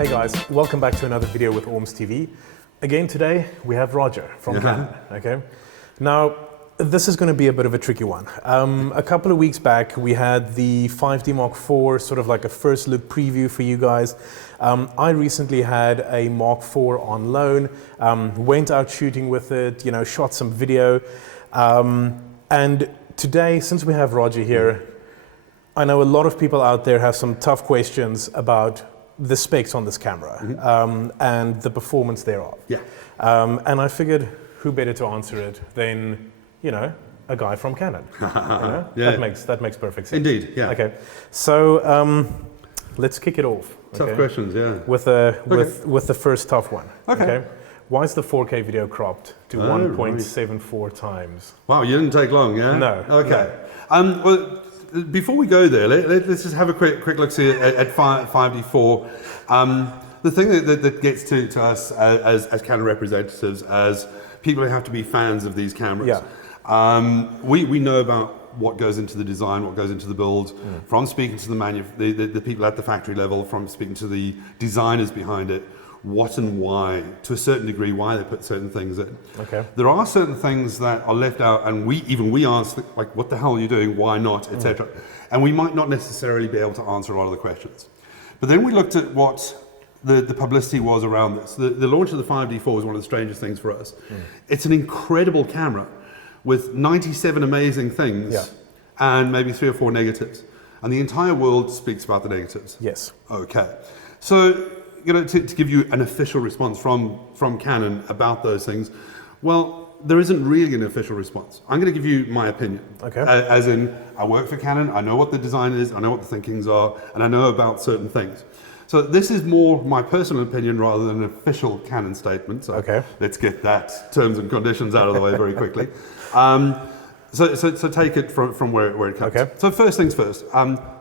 Hey guys, welcome back to another video with OrmsTV. Again today, we have Roger from Canon, okay? Now, this is going to be a bit of a tricky one. A couple of weeks back, we had the 5D Mark IV, sort of like a first look preview for you guys. I recently had a Mark IV on loan, went out shooting with it, you know, shot some video. And today, since we have Roger here, I know a lot of people out there have some tough questions about the specs on this camera and the performance thereof. Yeah. And I figured, who better to answer it than, you know, a guy from Canon. You know? Yeah. That makes perfect sense. Indeed, yeah. Okay, so let's kick it off. Tough questions, yeah. With the first tough one. Okay. Why is the 4K video cropped to 1.74 times? Wow, you didn't take long, yeah? No. Okay. No. Well, before we go there, let's just have a quick look see at 5D4. The thing that gets to us as Canon representatives, as people who have to be fans of these cameras, we know about what goes into the design, what goes into the build, from speaking to the people at the factory level, from speaking to the designers behind it, what and why, to a certain degree, why they put certain things in. Okay. There are certain things that are left out, and we ask, like, what the hell are you doing, why not, etc. And we might not necessarily be able to answer a lot of the questions. But then we looked at what the publicity was around this. The launch of the 5D4 was one of the strangest things for us. It's an incredible camera with 97 amazing things and maybe 3 or 4 negatives. And the entire world speaks about the negatives. Yes. Okay. So, you know, to give you an official response from Canon about those things, well, there isn't really an official response. I'm going to give you my opinion. Okay. As in, I work for Canon, I know what the design is, I know what the thinkings are, and I know about certain things. So this is more my personal opinion rather than an official Canon statement. So let's get that terms and conditions out of the way very quickly. So take it from where it comes. Okay. So first things first,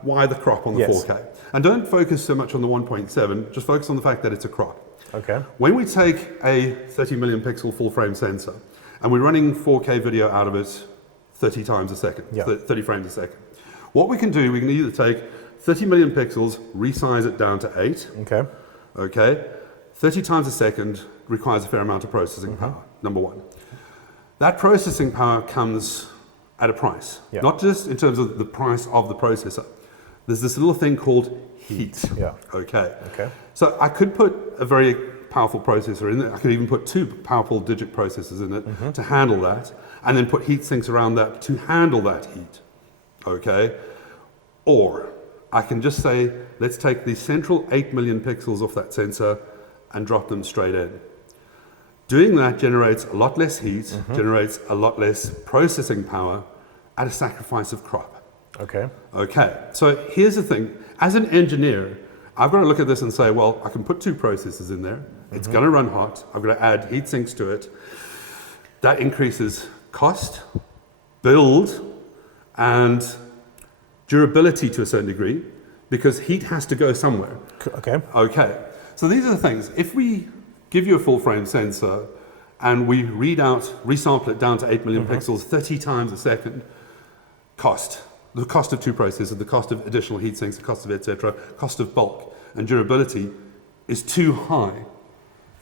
why the crop on the 4K? And don't focus so much on the 1.7, just focus on the fact that it's a crop. Okay. When we take a 30 million pixel full frame sensor and we're running 4K video out of it 30 times a second, 30 frames a second, what we can do, we can either take 30 million pixels, resize it down to 8. Okay. Okay. 30 times a second requires a fair amount of processing power, number one. That processing power comes at a price, not just in terms of the price of the processor. There's this little thing called heat. Okay. So I could put a very powerful processor in there. I could even put 2 powerful digit processors in it to handle that, and then put heat sinks around that to handle that heat. Okay. Or I can just say, let's take the central 8 million pixels off that sensor and drop them straight in. Doing that generates a lot less heat, generates a lot less processing power at a sacrifice of crop. Okay. Okay, so here's the thing. As an engineer, I've got to look at this and say, well, I can put 2 processors in there. It's going to run hot. I've got to add heat sinks to it. That increases cost, build, and durability to a certain degree, because heat has to go somewhere. Okay. Okay. So these are the things. If we give you a full frame sensor and we resample it down to 8 million pixels 30 times a second, cost. The cost of 2 processors, the cost of additional heat sinks, the cost of etc., cost of bulk and durability is too high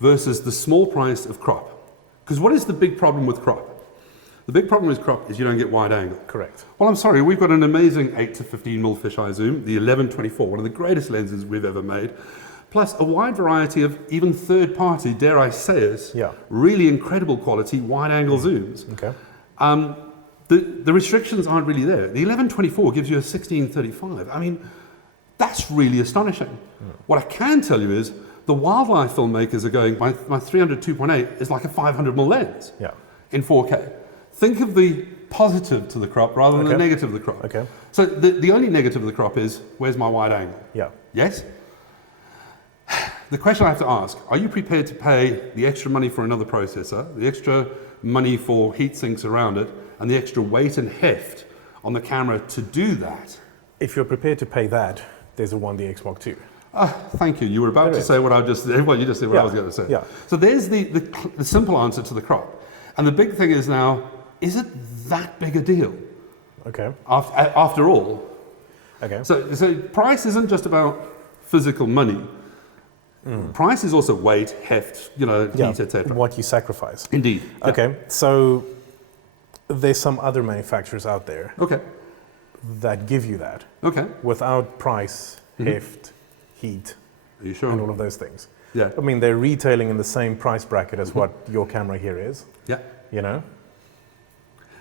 versus the small price of crop. Because what is the big problem with crop? The big problem with crop is you don't get wide angle. Correct. Well, I'm sorry, we've got an amazing 8 to 15mm fisheye zoom, the 11-24, one of the greatest lenses we've ever made, plus a wide variety of even third-party, dare I say it, really incredible quality wide-angle zooms. Okay. The restrictions aren't really there. The 11-24 gives you a 16-35. I mean, that's really astonishing. What I can tell you is the wildlife filmmakers are going, my 300 2.8 is like a 500mm lens in 4K. Think of the positive to the crop rather than the negative of the crop. Okay. So the only negative of the crop is, where's my wide angle? Yeah. Yes? The question I have to ask, are you prepared to pay the extra money for another processor, the extra money for heat sinks around it, and the extra weight and heft on the camera to do that? If you're prepared to pay that, there's a 1DX Mark II. Thank you. You were about to say what I just said. Well, you just said what I was going to say. Yeah. So there's the simple answer to the crop. And the big thing is now, is it that big a deal? Okay. After all. Okay. So price isn't just about physical money. Price is also weight, heft, heat, etc. What you sacrifice. Indeed. Okay, so there's some other manufacturers out there that give you that without price, heft, heat, Are you sure? and all of those things. Yeah. I mean, they're retailing in the same price bracket as what your camera here is. Yeah. You know?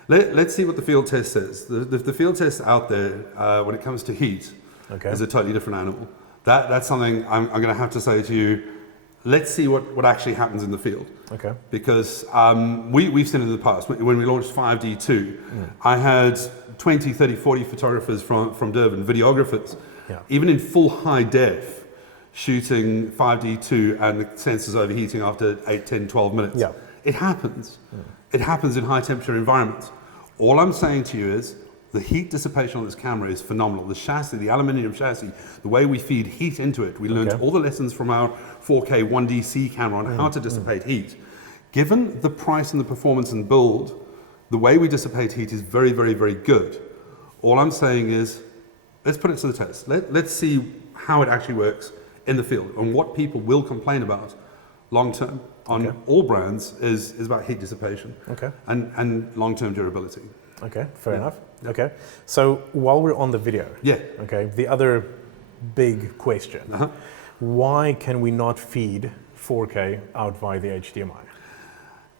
Let's see what the field test says. The field test out there, when it comes to heat, is a totally different animal. That's something I'm going to have to say to you. Let's see what actually happens in the field. Okay. Because we've seen in the past, when we launched 5D2, I had 20, 30, 40 photographers from Durban, videographers, even in full high def, shooting 5D2 and the sensors overheating after 8, 10, 12 minutes. Yeah. It happens. It happens in high temperature environments. All I'm saying to you is the heat dissipation on this camera is phenomenal. The chassis, the aluminium chassis, the way we feed heat into it, we learned all the lessons from our 4K 1DC camera on how to dissipate heat. Given the price and the performance and build, the way we dissipate heat is very, very, very good. All I'm saying is, let's put it to the test. Let's see how it actually works in the field, and what people will complain about long term on all brands is about heat dissipation and long-term durability. Okay, fair enough. Okay, so while we're on the video, the other big question, why can we not feed 4K out via the HDMI?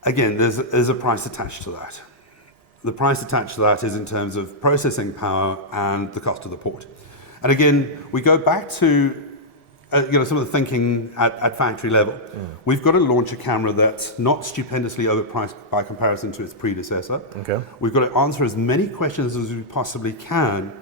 Again, there's a price attached to that. The price attached to that is in terms of processing power and the cost of the port. And again, we go back to some of the thinking at factory level. We've got to launch a camera that's not stupendously overpriced by comparison to its predecessor. We've got to answer as many questions as we possibly can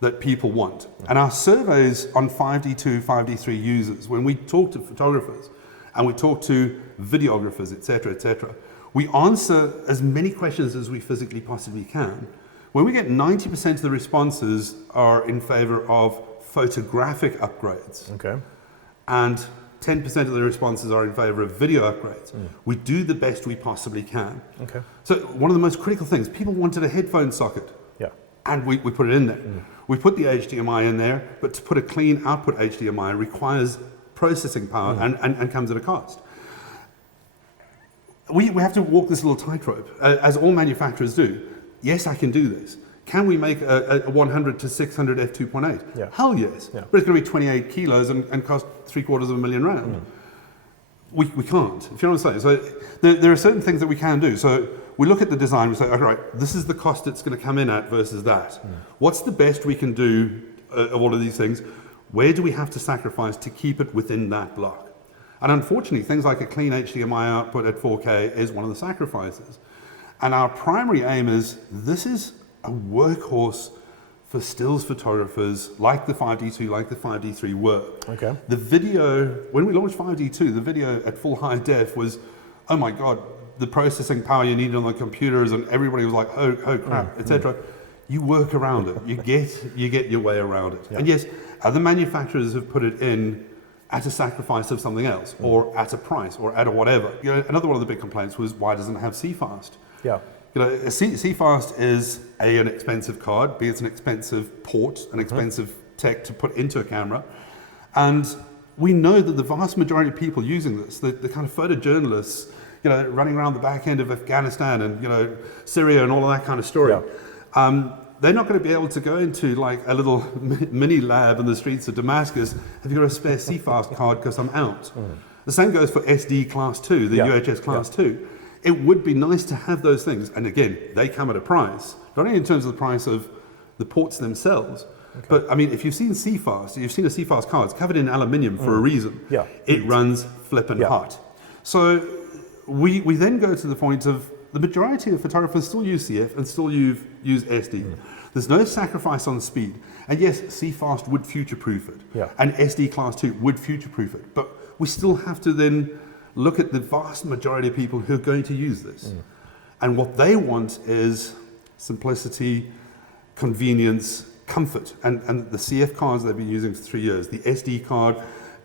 that people want. And our surveys on 5D2, 5D3 users, when we talk to photographers and we talk to videographers, etc., we answer as many questions as we physically possibly can. When we get 90% of the responses are in favor of photographic upgrades, and 10% of the responses are in favor of video upgrades. We do the best we possibly can. So one of the most critical things, people wanted a headphone socket, and we put it in there. We put the HDMI in there, but to put a clean output HDMI requires processing power and comes at a cost. We have to walk this little tightrope, as all manufacturers do. Yes, I can do this. Can we make a 100 to 600 f2.8? Hell yes. But it's going to be 28 kilos and cost R750,000. We can't, if you know what I'm saying. So there are certain things that we can do. So we look at the design, we say, all right, this is the cost it's going to come in at versus that. What's the best we can do of all of these things? Where do we have to sacrifice to keep it within that block? And unfortunately, things like a clean HDMI output at 4K is one of the sacrifices. And our primary aim is, this is a workhorse for stills photographers like the 5D2, like the 5D3 work. The video, when we launched 5D2, the video at full high def was, oh my God, the processing power you need on the computers, and everybody was like, oh crap, etc. You work around it. You get your way around it. And yes, other manufacturers have put it in at a sacrifice of something else, or at a price, or at a whatever. Another one of the big complaints was, why doesn't it have CFast? CFast is an expensive card, B, it's an expensive port, an expensive tech to put into a camera. And we know that the vast majority of people using this, the kind of photojournalists, running around the back end of Afghanistan and, Syria and all of that kind of story, they're not going to be able to go into like a little mini lab in the streets of Damascus. Have you got a spare CFast card because I'm out? The same goes for SD Class 2, the UHS Class 2. It would be nice to have those things. And again, they come at a price, not only in terms of the price of the ports themselves, but I mean, if you've seen CFast, you've seen a CFast card, it's covered in aluminium for a reason. It runs flippin' hot. So we then go to the point of the majority of photographers still use CF and still use SD. There's no sacrifice on speed. And yes, CFast would future-proof it. And SD Class 2 would future-proof it. But we still have to then look at the vast majority of people who are going to use this. And what they want is simplicity, convenience, comfort. And the CF cards they've been using for 3 years, the SD card,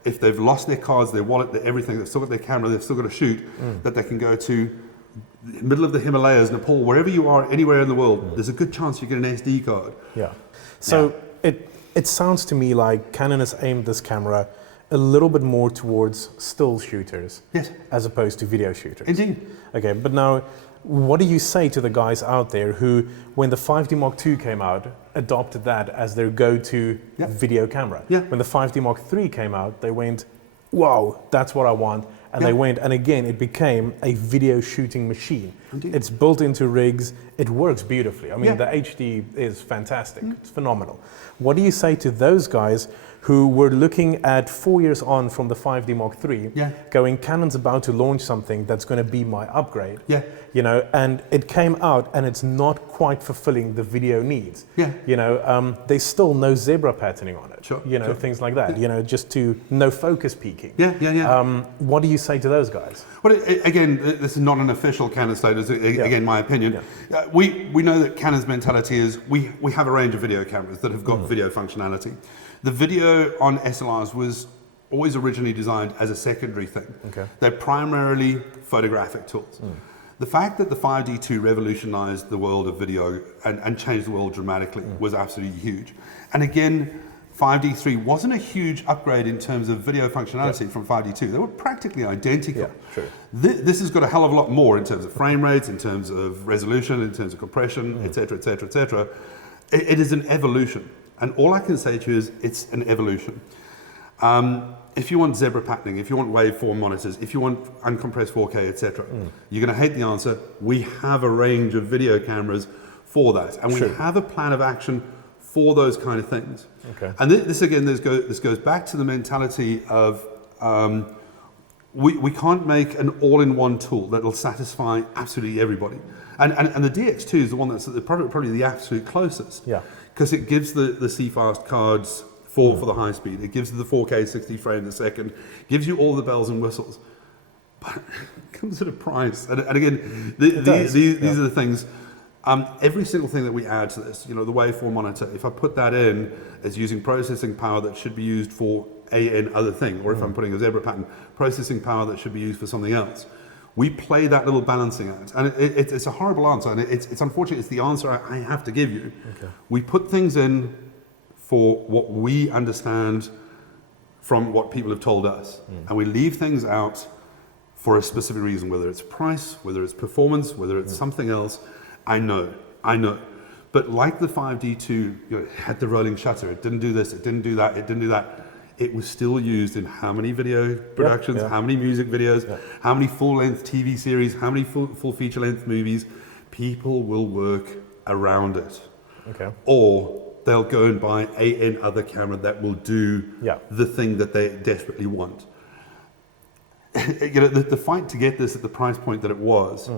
if they've lost their cards, their wallet, their everything, they've still got their camera, they've still got to shoot, that they can go to the middle of the Himalayas, Nepal, wherever you are, anywhere in the world, there's a good chance you get an SD card. So it sounds to me like Canon has aimed this camera a little bit more towards still shooters, Yes. as opposed to video shooters. Indeed. Okay, but now, what do you say to the guys out there who, when the 5D Mark II came out, adopted that as their go-to video camera? Yeah. When the 5D Mark III came out, they went, wow, that's what I want. And they went, and again, it became a video shooting machine. Indeed. It's built into rigs. It works beautifully. I mean, the HD is fantastic. It's phenomenal. What do you say to those guys who were looking at 4 years on from the 5D Mark III, going, Canon's about to launch something that's going to be my upgrade, you know, and it came out and it's not quite fulfilling the video needs. You know, there's still no zebra patterning on it, you know, things like that, you know, just to no focus peaking. What do you say to those guys? Well, again, this is not an official Canon status, again, my opinion. We know that Canon's mentality is we have a range of video cameras that have got video functionality. The video on SLRs was always originally designed as a secondary thing. They're primarily photographic tools. The fact that the 5D2 revolutionized the world of video and changed the world dramatically was absolutely huge. And again, 5D3 wasn't a huge upgrade in terms of video functionality from 5D2. They were practically identical. This has got a hell of a lot more in terms of frame rates, in terms of resolution, in terms of compression, etc., etc., etc. It is an evolution. And all I can say to you is it's an evolution. If you want zebra patterning, if you want waveform monitors, if you want uncompressed 4K, etc., you're going to hate the answer. We have a range of video cameras for that. And we have a plan of action for those kind of things. And this again, this goes back to the mentality of we can't make an all-in-one tool that will satisfy absolutely everybody. And the DX2 is the one that's probably the absolute closest. Because it gives the CFast cards for the high speed. It gives you the 4K 60 frames a second, gives you all the bells and whistles. But it comes at a price. And again, these are the things. Every single thing that we add to this, you know, the waveform monitor, if I put that in as using processing power that should be used for an other thing, or if I'm putting a zebra pattern, processing power that should be used for something else. We play that little balancing act, and it's a horrible answer, and it's unfortunate. It's the answer I have to give you. We put things in for what we understand from what people have told us, and we leave things out for a specific reason, whether it's price, whether it's performance, whether it's something else. I know. But like the 5D2, you know, it had the rolling shutter. It didn't do this. It didn't do that. It didn't do that. It was still used in how many video productions, how many music videos, how many full-length TV series, how many full feature-length movies. People will work around it. Or they'll go and buy another camera that will do the thing that they desperately want. You know, the fight to get this at the price point that it was.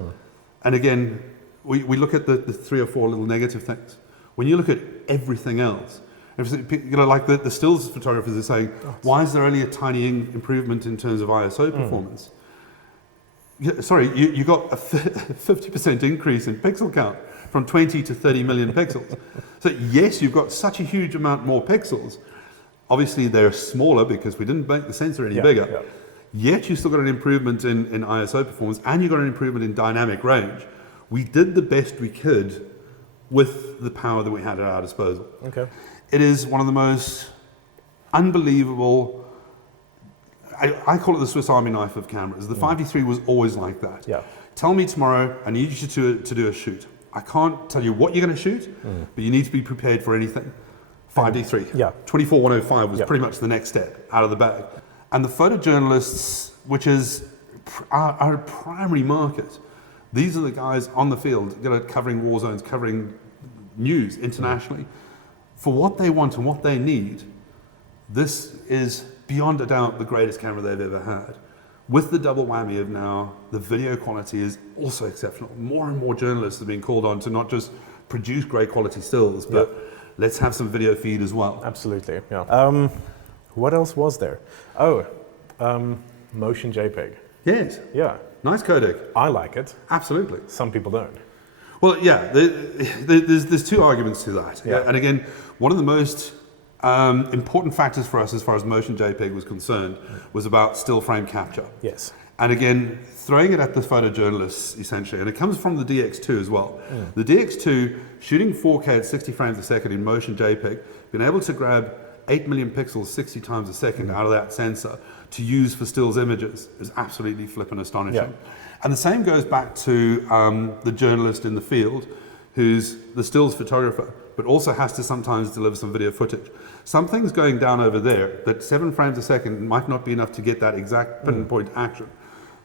And again, we look at the 3 or 4 little negative things. When you look at everything else, you know, like the stills photographers are saying, why is there only a tiny improvement in terms of ISO performance? Sorry, you got a 50% increase in pixel count from 20 to 30 million pixels. So yes, you've got such a huge amount more pixels. Obviously they're smaller because we didn't make the sensor any bigger. Yet you still got an improvement in ISO performance, and you got an improvement in dynamic range. We did the best we could with the power that we had at our disposal. It is one of the most unbelievable, I call it the Swiss Army knife of cameras. The 5D3 was always like that. Tell me tomorrow, I need you to do a shoot. I can't tell you what you're going to shoot, but you need to be prepared for anything. 5D3. 24105 was pretty much the next step out of the bag. And the photojournalists, which is our primary market, these are the guys on the field, you know, covering war zones, covering news internationally. For what they want and what they need, this is beyond a doubt the greatest camera they've ever had. With the double whammy of now, the video quality is also exceptional. More and more journalists are being called on to not just produce great quality stills, but let's have some video feed as well. Absolutely, what else was there? Motion Jpeg. Yes. Nice codec. I like it. Absolutely. Some people don't. Well, there's 2 arguments to that. And again, one of the most important factors for us as far as Motion Jpeg was concerned was about still frame capture. And again, throwing it at the photojournalists essentially, and it comes from the DX2 as well. The DX2, shooting 4K at 60 frames a second in Motion Jpeg, being able to grab 8 million pixels 60 times a second out of that sensor to use for stills images is absolutely flippin' astonishing. Yeah. And the same goes back to the journalist in the field who's the stills photographer, but also has to sometimes deliver some video footage. Something's going down over there that 7 frames a second might not be enough to get that exact pinpoint action.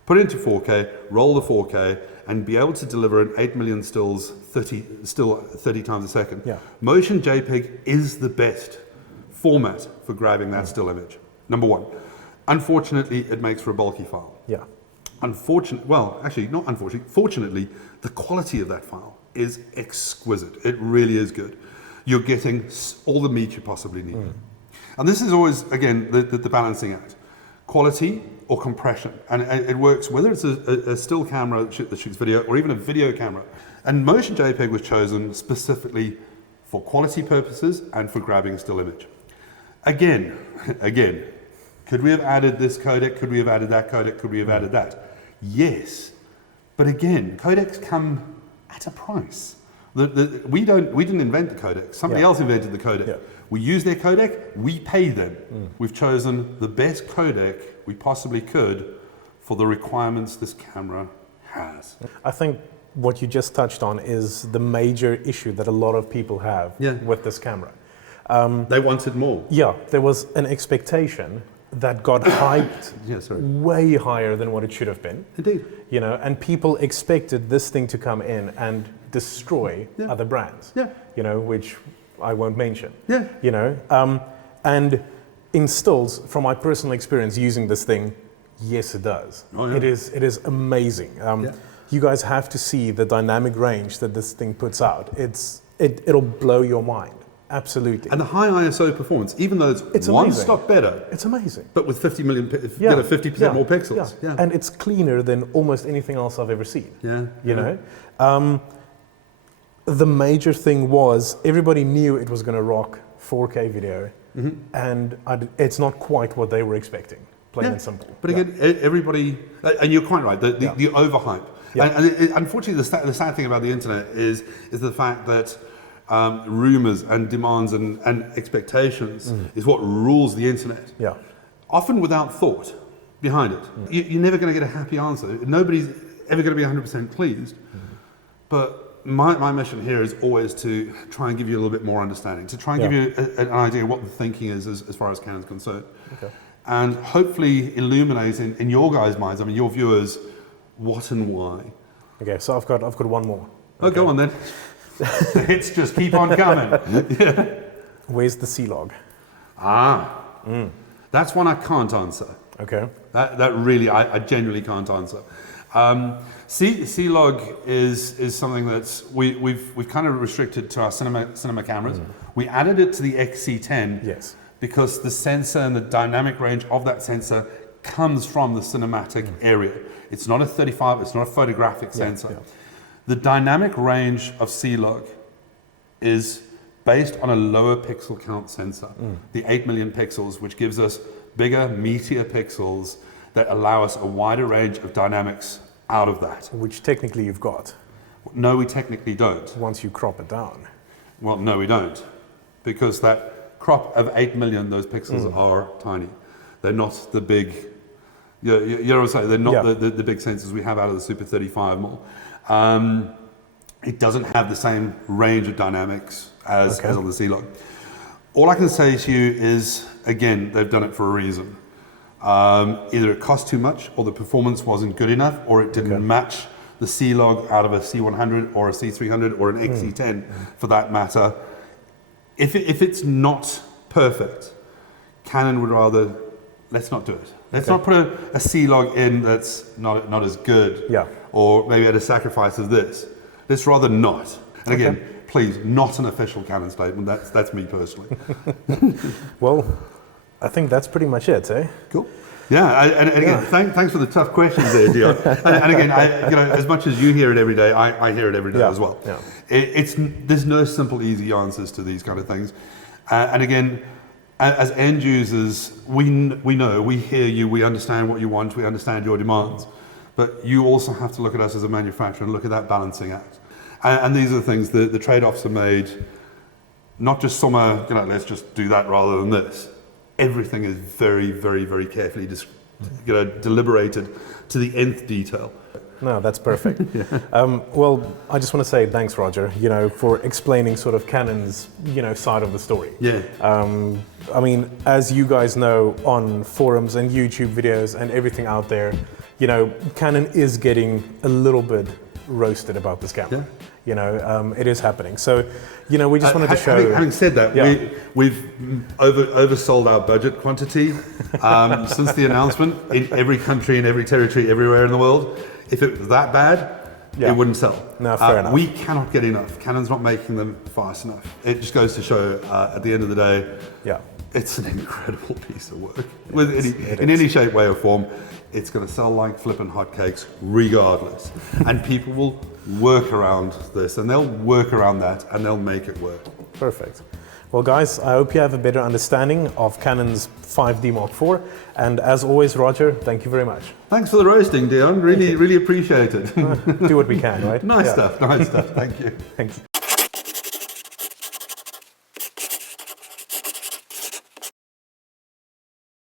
Put it into 4K, roll the 4K, and be able to deliver an 8 million stills 30 times a second. Yeah. Motion JPEG is the best format for grabbing that still image. Number one. Unfortunately, it makes for a bulky file. Yeah. Fortunately, the quality of that file is exquisite. It really is good. You're getting all the meat you possibly need. And this is always, again, the balancing act. Quality or compression. And it works whether it's a still camera that shoots video or even a video camera. And Motion JPEG was chosen specifically for quality purposes and for grabbing a still image. Again, could we have added this codec? Could we have added that codec? Could we have added that? Yes. But again, codecs come at a price. We didn't invent the codec. Somebody else invented the codec. Yeah. We use their codec, we pay them. We've chosen the best codec we possibly could for the requirements this camera has. I think what you just touched on is the major issue that a lot of people have with this camera. They wanted more. Yeah, there was an expectation that got hyped way higher than what it should have been. Indeed. You know, and people expected this thing to come in and destroy other brands. Yeah. You know, which I won't mention. Yeah. You know, and in stills, from my personal experience using this thing, yes, it does. Oh, yeah. It is amazing. You guys have to see the dynamic range that this thing puts out. It'll blow your mind. Absolutely. And the high ISO performance, even though it's one amazing. stop better. It's amazing. But with 50 million, 50% more pixels. Yeah. And it's cleaner than almost anything else I've ever seen. Yeah. You know? The major thing was everybody knew it was going to rock 4K video, and it's not quite what they were expecting, plain and simple. But again, everybody, and you're quite right, the overhype. Yeah. And unfortunately, the sad thing about the internet is the fact that rumors and demands and expectations is what rules the internet. Yeah. Often without thought behind it. You're never going to get a happy answer. Nobody's ever going to be 100% pleased. But my mission here is always to try and give you a little bit more understanding, to try and give you an idea of what the thinking is as far as Canon's concerned. Okay. And hopefully illuminate in your guys' minds, I mean your viewers, what and why. Okay, so I've got one more. Oh, go on then. The hits just keep on coming. Where's the C-Log? That's one I can't answer. Okay. That really, I genuinely can't answer. C-Log is something that we've kind of restricted to our cinema cameras. We added it to the XC10 because the sensor and the dynamic range of that sensor comes from the cinematic area. It's not a 35, it's not a photographic sensor. Yeah. The dynamic range of C-Log is based on a lower pixel count sensor, the 8 million pixels, which gives us bigger, meatier pixels that allow us a wider range of dynamics out of that. Which technically you've got. No, we technically don't. Once you crop it down. Well, no, we don't. Because that crop of 8 million, those pixels are tiny. They're not the big, you know what I'm saying? They're not the big sensors we have out of the Super 35 mil. It doesn't have the same range of dynamics as on the C-Log. All I can say to you is, again, they've done it for a reason. Either it cost too much, or the performance wasn't good enough, or it didn't match the C-Log out of a C100 or a C300 or an XC10 for that matter. If it's not perfect, Canon would rather, let's not do it. Let's not put a C-Log in that's not as good, or maybe at a sacrifice of this. Let's rather not. And again, please, not an official Canon statement. That's me personally. Well, I think that's pretty much it, eh? Cool. Yeah, and again, thanks for the tough questions there, Dion. and again, as much as you hear it every day, I hear it every day as well. Yeah. There's no simple, easy answers to these kind of things. And again, as end users, we know, we hear you, we understand what you want, we understand your demands. But you also have to look at us as a manufacturer and look at that balancing act. And these are the things, the trade-offs are made not just some, let's just do that rather than this. Everything is very, very, very carefully deliberated to the nth detail. No, that's perfect. Well, I just want to say thanks, Roger, for explaining sort of Canon's, side of the story. Yeah. I mean, as you guys know, on forums and YouTube videos and everything out there, Canon is getting a little bit roasted about this camera. Yeah. It is happening. So, we just wanted to show. Having said that, we've oversold our budget quantity since the announcement in every country, in every territory, everywhere in the world. If it was that bad, it wouldn't sell. No, fair enough. We cannot get enough. Canon's not making them fast enough. It just goes to show, at the end of the day, it's an incredible piece of work. In any shape, way, or form, it's going to sell like flipping hotcakes regardless. And people will work around this, and they'll work around that, and they'll make it work. Perfect. Well, guys, I hope you have a better understanding of Canon's 5D Mark IV. And as always, Roger, thank you very much. Thanks for the roasting, Dion. Really appreciate it. Do what we can, right? Nice stuff. Thank you. Thanks.